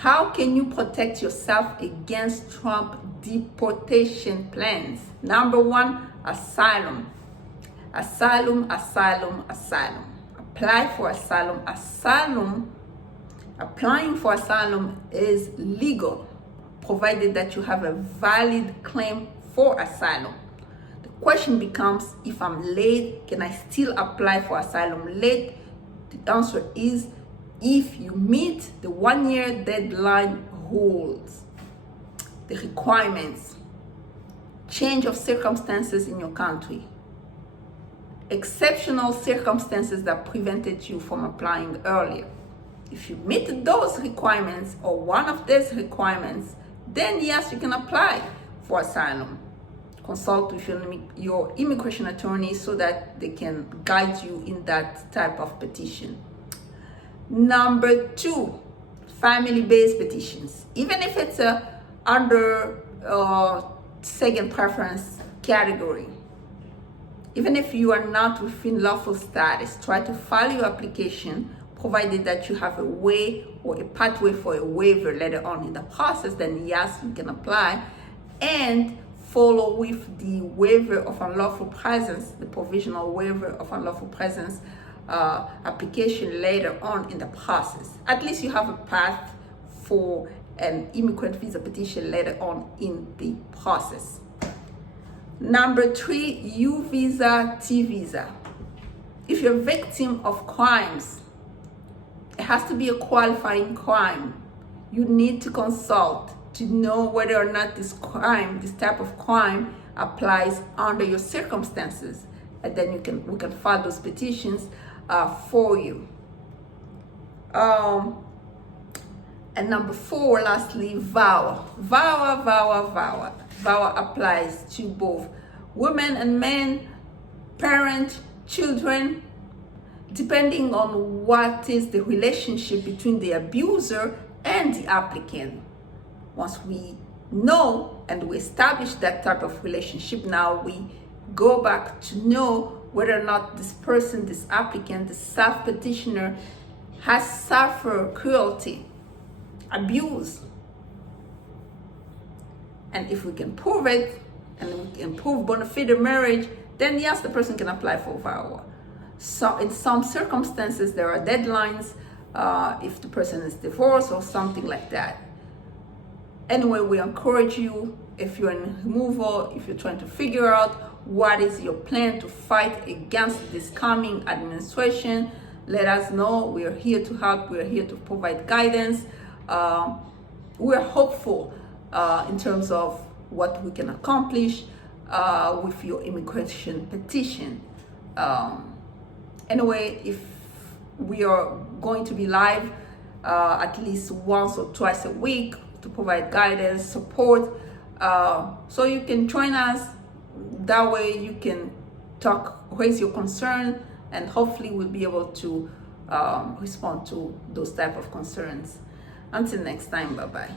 How can you protect yourself against Trump deportation plans? Number one, asylum. Asylum, asylum, asylum. Apply for asylum. Applying for asylum is legal, provided that you have a valid claim for asylum. The question becomes, if I'm late, can I still apply for asylum late? The answer is, if you meet the 1 year deadline holds. The requirements: change of circumstances in your country, exceptional circumstances that prevented you from applying earlier. If you meet those requirements or one of these requirements, then yes, you can apply for asylum. Consult with your immigration attorney so that they can guide you in that type of petition. Number two, family-based petitions. Even if it's under second preference category, even if you are not within lawful status, try to file your application, provided that you have a way or a pathway for a waiver later on in the process. Then yes, you can apply and follow with the waiver of unlawful presence, the provisional waiver of unlawful presence application later on in the process. At least you have a path for an immigrant visa petition later on in the process. Number three, U visa, T visa. If you're a victim of crimes, it has to be a qualifying crime. You need to consult to know whether or not this type of crime applies under your circumstances, and then we can file those petitions for you. And number four, lastly, VAWA. VAWA applies to both women and men, parents, children, depending on what is the relationship between the abuser and the applicant. Once we know and we establish that type of relationship, now we go back to know whether or not this person, this applicant, the self-petitioner, has suffered cruelty, abuse. And if we can prove it, and we can prove bona fide marriage, then yes, the person can apply for VAWA. So in some circumstances, there are deadlines if the person is divorced or something like that. Anyway, we encourage you, if you're in removal, if you're trying to figure out what is your plan to fight against this coming administration, let us know. We are here to help. We are here to provide guidance. We're hopeful in terms of what we can accomplish with your immigration petition. Anyway, if we are going to be live at least once or twice a week to provide guidance, support, so you can join us. That way you can talk, raise your concern, and hopefully we'll be able to respond to those type of concerns. Until next time, bye-bye.